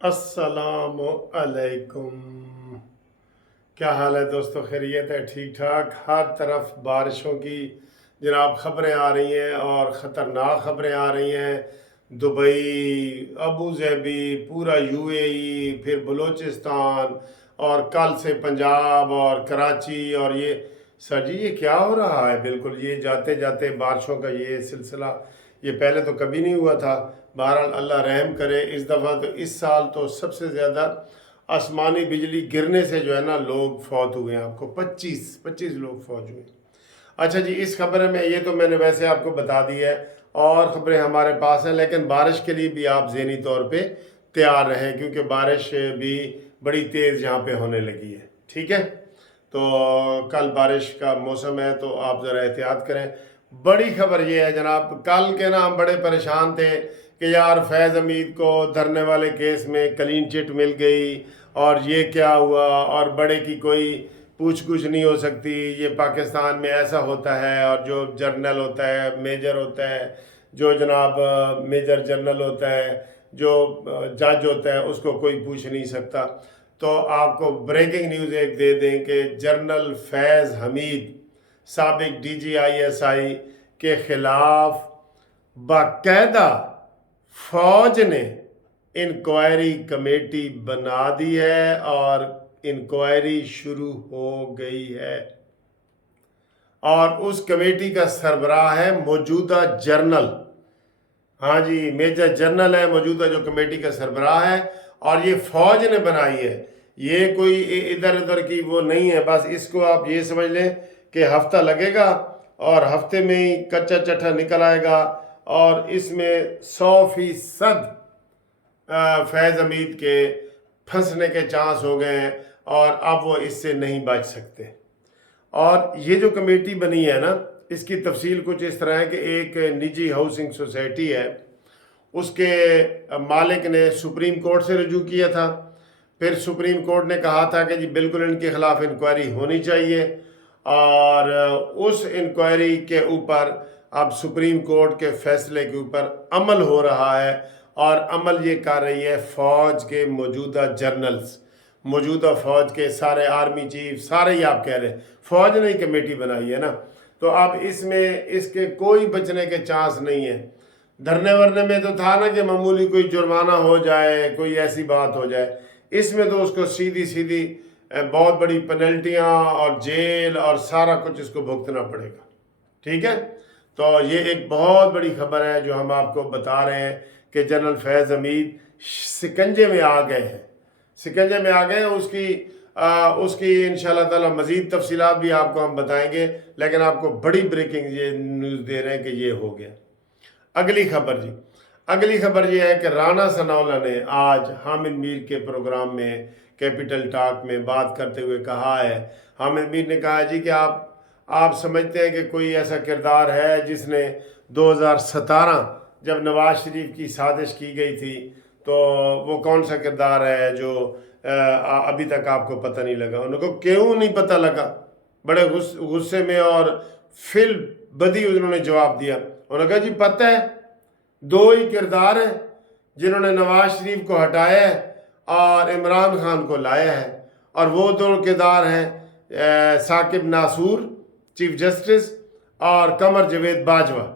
السلام علیکم۔ کیا حال ہے دوستو؟ خیریت ہے؟ ٹھیک ٹھاک؟ ہر طرف بارشوں کی جناب خبریں آ رہی ہیں اور خطرناک خبریں آ رہی ہیں۔ دبئی، ابو ظہبی، پورا یو اے ای، پھر بلوچستان، اور کل سے پنجاب اور کراچی، اور یہ سر جی یہ کیا ہو رہا ہے؟ بالکل یہ جاتے جاتے بارشوں کا یہ سلسلہ یہ پہلے تو کبھی نہیں ہوا تھا۔ بہرحال اللہ رحم کرے۔ اس دفعہ تو اس سال تو سب سے زیادہ آسمانی بجلی گرنے سے جو ہے نا لوگ فوت ہوئے ہیں۔ آپ کو پچیس لوگ فوت ہوئے ہیں۔ اچھا جی، اس خبر میں یہ تو میں نے ویسے آپ کو بتا دی ہے، اور خبریں ہمارے پاس ہیں، لیکن بارش کے لیے بھی آپ ذہنی طور پہ تیار رہیں، کیونکہ بارش بھی بڑی تیز یہاں پہ ہونے لگی ہے۔ ٹھیک ہے، تو کل بارش کا موسم ہے، تو آپ ذرا احتیاط کریں۔ بڑی خبر یہ ہے جناب، کل کے نا ہم بڑے پریشان تھے کہ یار فیض حمید کو دھرنے والے کیس میں کلین چٹ مل گئی، اور یہ کیا ہوا، اور بڑے کی کوئی پوچھ گچھ نہیں ہو سکتی، یہ پاکستان میں ایسا ہوتا ہے، اور جو جرنل ہوتا ہے، میجر ہوتا ہے، جو جناب میجر جرنل ہوتا ہے، جو جج ہوتا ہے، اس کو کوئی پوچھ نہیں سکتا۔ تو آپ کو بریکنگ نیوز ایک دے دیں کہ جنرل فیض حمید سابق D G I S I کے خلاف باقاعدہ فوج نے انکوائری کمیٹی بنا دی ہے، اور انکوائری شروع ہو گئی ہے، اور اس کمیٹی کا سربراہ ہے موجودہ جرنل۔ ہاں جی، میجر جرنل ہے موجودہ جو کمیٹی کا سربراہ ہے، اور یہ فوج نے بنائی ہے۔ یہ کوئی ادھر ادھر کی وہ نہیں ہے۔ بس اس کو آپ یہ سمجھ لیں کہ ہفتہ لگے گا، اور ہفتے میں ہی کچا چٹھا نکل آئے گا، اور اس میں 100% فیض حمید کے پھنسنے کے چانس ہو گئے ہیں، اور اب وہ اس سے نہیں بچ سکتے۔ اور یہ جو کمیٹی بنی ہے نا، اس کی تفصیل کچھ اس طرح ہے کہ ایک نجی ہاؤسنگ سوسائٹی ہے، اس کے مالک نے سپریم کورٹ سے رجوع کیا تھا۔ پھر سپریم کورٹ نے کہا تھا کہ جی بالکل ان کے خلاف انکوائری ہونی چاہیے، اور اس انکوائری کے اوپر اب سپریم کورٹ کے فیصلے کے اوپر عمل ہو رہا ہے، اور عمل یہ کر رہی ہے فوج کے موجودہ جرنلز، موجودہ فوج کے سارے آرمی چیف، سارے ہی آپ کہہ رہے ہیں، فوج نے ہی کمیٹی بنائی ہے نا۔ تو اب اس میں اس کے کوئی بچنے کے چانس نہیں ہے۔ دھرنے ورنے میں تو تھا نا کہ معمولی کوئی جرمانہ ہو جائے، کوئی ایسی بات ہو جائے، اس میں تو اس کو سیدھی بہت بڑی پینلٹیاں اور جیل اور سارا کچھ اس کو بھگتنا پڑے گا۔ ٹھیک ہے، تو یہ ایک بہت بڑی خبر ہے جو ہم آپ کو بتا رہے ہیں کہ جنرل فیض حمید سکنجے میں آ گئے ہیں، سکنجے میں آ گئے ہیں۔ اس کی انشاءاللہ تعالی مزید تفصیلات بھی آپ کو ہم بتائیں گے، لیکن آپ کو بڑی بریکنگ یہ نیوز دے رہے ہیں کہ یہ ہو گیا۔ اگلی خبر جی، اگلی خبر یہ ہے کہ رانا ثناءاللہ نے آج حامد میر کے پروگرام میں کیپٹل ٹاک میں بات کرتے ہوئے کہا ہے، حامد میر نے کہا جی کہ آپ سمجھتے ہیں کہ کوئی ایسا کردار ہے جس نے 2017 جب نواز شریف کی سازش کی گئی تھی، تو وہ کون سا کردار ہے جو ابھی تک آپ کو پتہ نہیں لگا؟ انہوں کو کیوں نہیں پتہ لگا؟ بڑے غصے میں اور فل بدی انہوں نے جواب دیا۔ انہوں نے کہا جی پتہ ہے، دو ہی کردار ہیں جنہوں نے نواز شریف کو ہٹایا ہے اور عمران خان کو لایا ہے، اور وہ دو کردار ہیں ثاقب ناصور چیف جسٹس اور قمر جاوید باجوہ۔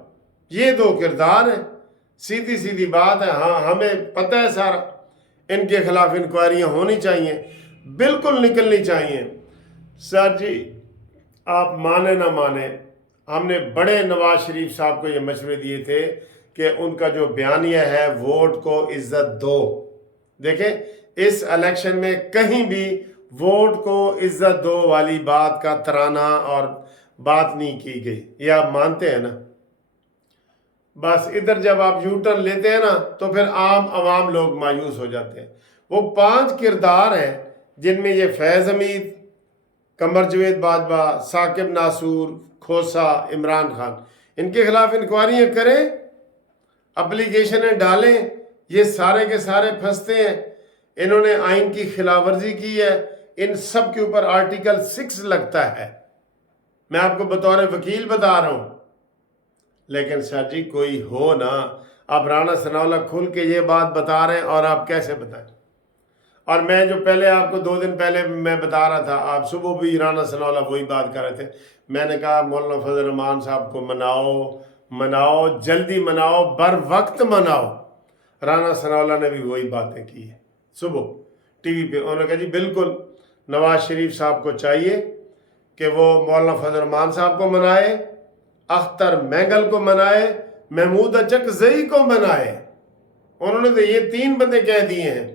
یہ دو کردار ہیں، سیدھی بات ہے۔ ہاں ہمیں پتہ ہے سارا، ان کے خلاف انکوائریاں ہونی چاہیے، بالکل نکلنی چاہیے۔ سر جی آپ مانے نہ مانے، ہم نے بڑے نواز شریف صاحب کو یہ مشورے دیے تھے کہ ان کا جو بیانیہ ہے ووٹ کو عزت دو۔ دیکھیں اس الیکشن میں کہیں بھی ووٹ کو عزت دو والی بات کا ترانہ اور بات نہیں کی گئی، یہ آپ مانتے ہیں نا؟ بس ادھر جب آپ یو ٹرن لیتے ہیں نا تو پھر عام عوام لوگ مایوس ہو جاتے ہیں۔ وہ 5 کردار ہیں جن میں یہ فیض حمید، قمر جاوید باجوہ، ثاقب ناصور، کھوسا، عمران خان، ان کے خلاف انکوائریاں کریں، اپلیکیشنیں ڈالیں۔ یہ سارے کے سارے پھنستے ہیں، انہوں نے آئین کی خلاف ورزی کی ہے، ان سب کے اوپر آرٹیکل 6 لگتا ہے، میں آپ کو بطور وکیل بتا رہا ہوں۔ لیکن سر جی کوئی ہو نا، آپ رانا ثناءاللہ کھل کے یہ بات بتا رہے ہیں، اور آپ کیسے بتائیں؟ اور میں جو پہلے آپ کو 2 دن پہلے میں بتا رہا تھا، آپ صبح بھی رانا ثناء اللہ وہی بات کر رہے تھے، میں نے کہا مولانا فضل الرحمان صاحب کو مناؤ جلدی مناؤ، بر وقت مناؤ۔ رانا ثناء اللہ نے بھی وہی باتیں کی ہے صبح ٹی وی پہ، انہوں نے کہا جی بالکل نواز شریف صاحب کو چاہیے کہ وہ مولانا فضل الرحمان صاحب کو منائے، اختر مینگل کو منائے، محمود اچکزئی کو منائے۔ انہوں نے تو یہ 3 بندے کہہ دیے ہیں،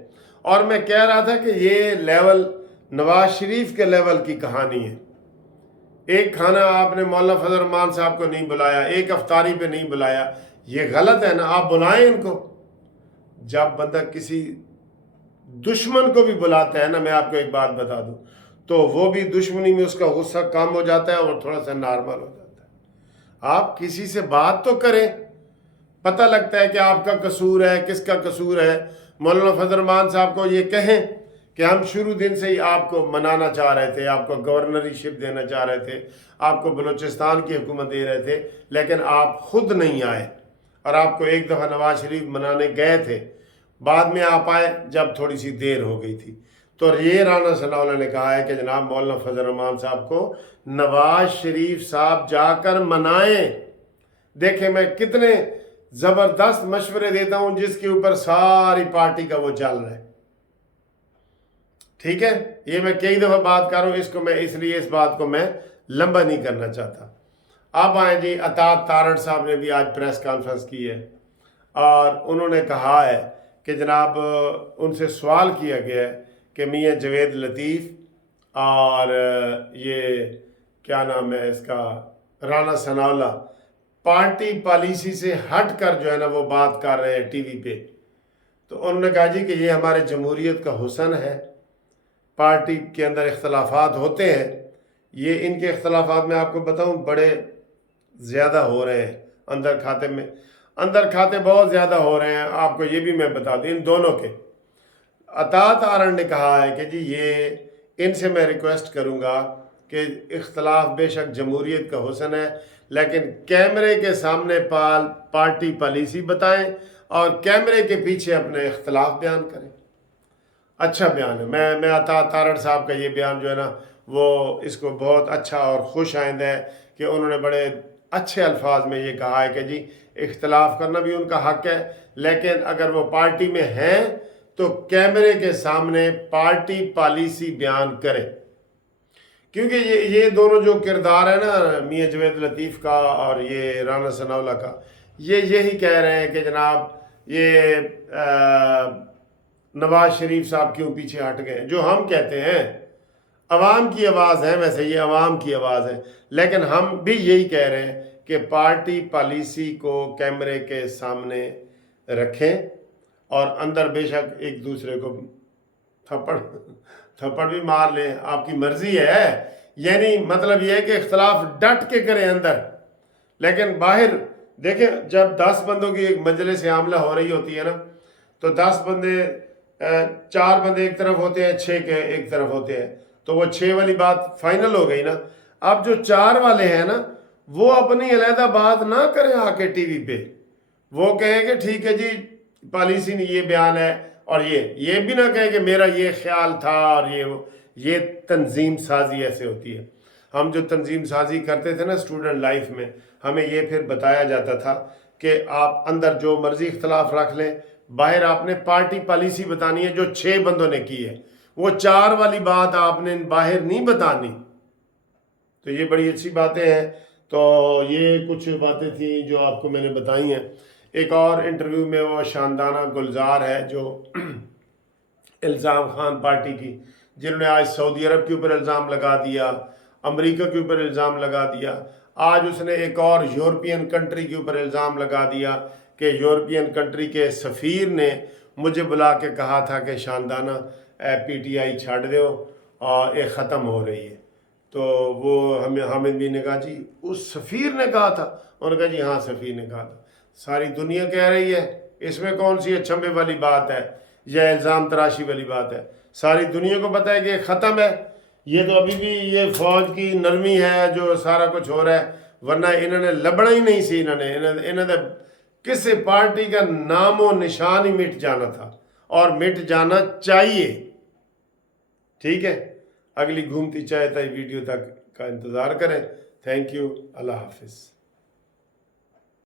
اور میں کہہ رہا تھا کہ یہ لیول نواز شریف کے لیول کی کہانی ہے۔ ایک کھانا آپ نے مولانا فضل الرحمان صاحب کو نہیں بلایا، ایک افطاری پہ نہیں بلایا، یہ غلط ہے نا، آپ بلائیں ان کو۔ جب بندہ کسی دشمن کو بھی بلاتا ہے نا، میں آپ کو ایک بات بتا دوں، تو وہ بھی دشمنی میں اس کا غصہ کم ہو جاتا ہے اور تھوڑا سا نارمل ہو جاتا ہے۔ آپ کسی سے بات تو کریں، پتہ لگتا ہے کہ آپ کا قصور ہے، کس کا قصور ہے۔ مولانا فضل الرحمان صاحب کو یہ کہیں کہ ہم شروع دن سے ہی آپ کو منانا چاہ رہے تھے، آپ کو گورنری شپ دینا چاہ رہے تھے، آپ کو بلوچستان کی حکومت دے رہے تھے، لیکن آپ خود نہیں آئے، اور آپ کو ایک دفعہ نواز شریف منانے گئے تھے، بعد میں آپ آئے جب تھوڑی سی دیر ہو گئی تھی۔ تو یہ رانا ثناء اللہ نے کہا ہے کہ جناب مولانا فضل الرحمان صاحب کو نواز شریف صاحب جا کر منائیں۔ دیکھیں میں کتنے زبردست مشورے دیتا ہوں جس کے اوپر ساری پارٹی کا وہ چل رہا ہے، ٹھیک ہے۔ یہ میں کئی دفعہ بات کر رہا ہوں، اس کو میں اس لیے اس بات کو میں لمبا نہیں کرنا چاہتا۔ اب آئیں جی، اطاعت تارڑ صاحب نے بھی آج پریس کانفرنس کی ہے، اور انہوں نے کہا ہے کہ جناب ان سے سوال کیا گیا ہے کہ میاں جوید لطیف اور یہ کیا نام ہے اس کا رانا ثناء اللہ پارٹی پالیسی سے ہٹ کر جو ہے نا وہ بات کر رہے ہیں ٹی وی پہ۔ تو انہوں نے کہا جی کہ یہ ہمارے جمہوریت کا حسن ہے، پارٹی کے اندر اختلافات ہوتے ہیں، یہ ان کے اختلافات میں آپ کو بتاؤں بڑے زیادہ ہو رہے ہیں، اندر کھاتے بہت زیادہ ہو رہے ہیں۔ آپ کو یہ بھی میں بتا دوں ان دونوں کے۔ اطاعت تارڑ نے کہا ہے کہ جی یہ ان سے میں ریکویسٹ کروں گا کہ اختلاف بے شک جمہوریت کا حسن ہے، لیکن کیمرے کے سامنے پارٹی پالیسی بتائیں اور کیمرے کے پیچھے اپنے اختلاف بیان کریں۔ اچھا بیان ہے، میں اطاعت تارڑ صاحب کا یہ بیان جو ہے نا وہ اس کو بہت اچھا اور خوش آئند ہے کہ انہوں نے بڑے اچھے الفاظ میں یہ کہا ہے کہ جی اختلاف کرنا بھی ان کا حق ہے، لیکن اگر وہ پارٹی میں ہیں تو کیمرے کے سامنے پارٹی پالیسی بیان کریں، کیونکہ یہ دونوں جو کردار ہے نا میاں جوید لطیف کا اور یہ رانا ثناء اللہ کا، یہی کہہ رہے ہیں کہ جناب یہ نواز شریف صاحب کیوں پیچھے ہٹ گئے۔ جو ہم کہتے ہیں عوام کی آواز ہے، ویسے یہ عوام کی آواز ہے، لیکن ہم بھی یہی کہہ رہے ہیں کہ پارٹی پالیسی کو کیمرے کے سامنے رکھیں، اور اندر بے شک ایک دوسرے کو تھپڑ بھی مار لیں، آپ کی مرضی ہے، یعنی مطلب یہ ہے کہ اختلاف ڈٹ کے کریں اندر، لیکن باہر دیکھیں جب 10 بندوں کی ایک مجلس عاملہ ہو رہی ہوتی ہے نا، تو 10 بندے 4 بندے ایک طرف ہوتے ہیں، 6 کے ایک طرف ہوتے ہیں، تو وہ 6 والی بات فائنل ہو گئی نا۔ اب جو 4 والے ہیں نا وہ اپنی علیحدہ بات نہ کریں آ کے ٹی وی پہ، وہ کہیں کہ ٹھیک ہے جی پالیسی نے یہ بیان ہے، اور یہ بھی نہ کہیں کہ میرا یہ خیال تھا، اور یہ تنظیم سازی ایسے ہوتی ہے۔ ہم جو تنظیم سازی کرتے تھے نا اسٹوڈنٹ لائف میں، ہمیں یہ پھر بتایا جاتا تھا کہ آپ اندر جو مرضی اختلاف رکھ لیں، باہر آپ نے پارٹی پالیسی بتانی ہے جو 6 بندوں نے کی ہے، وہ 4 والی بات آپ نے باہر نہیں بتانی۔ تو یہ بڑی اچھی باتیں ہیں۔ تو یہ کچھ باتیں تھیں جو آپ کو میں نے بتائی ہیں۔ ایک اور انٹرویو میں وہ شاندانہ گلزار ہے جو الزام خان پارٹی کی، جنہوں نے آج سعودی عرب کے اوپر الزام لگا دیا، امریکہ کے اوپر الزام لگا دیا، آج اس نے ایک اور یورپین کنٹری کے اوپر الزام لگا دیا کہ یورپین کنٹری کے سفیر نے مجھے بلا کے کہا تھا کہ شاندانہ پی ٹی آئی چھاڑ دو اور یہ ختم ہو رہی ہے۔ تو وہ حامد بھی نے کہا جی اس سفیر نے کہا تھا، انہوں نے کہا جی ہاں سفیر نے کہا تھا۔ ساری دنیا کہہ رہی ہے، اس میں کون سی اچھمبے والی بات ہے یا الزام تراشی والی بات ہے؟ ساری دنیا کو پتہ ہے کہ یہ ختم ہے، یہ تو ابھی بھی یہ فوج کی نرمی ہے جو سارا کچھ ہو رہا ہے، ورنہ انہوں نے لبنا ہی نہیں سی، انہوں نے کسی پارٹی کا نام و نشان ہی مٹ جانا تھا، اور مٹ جانا چاہیے۔ ٹھیک ہے، اگلی گھومتی چائے تائی ویڈیو تک کا انتظار کریں. Thank you. اللہ حافظ.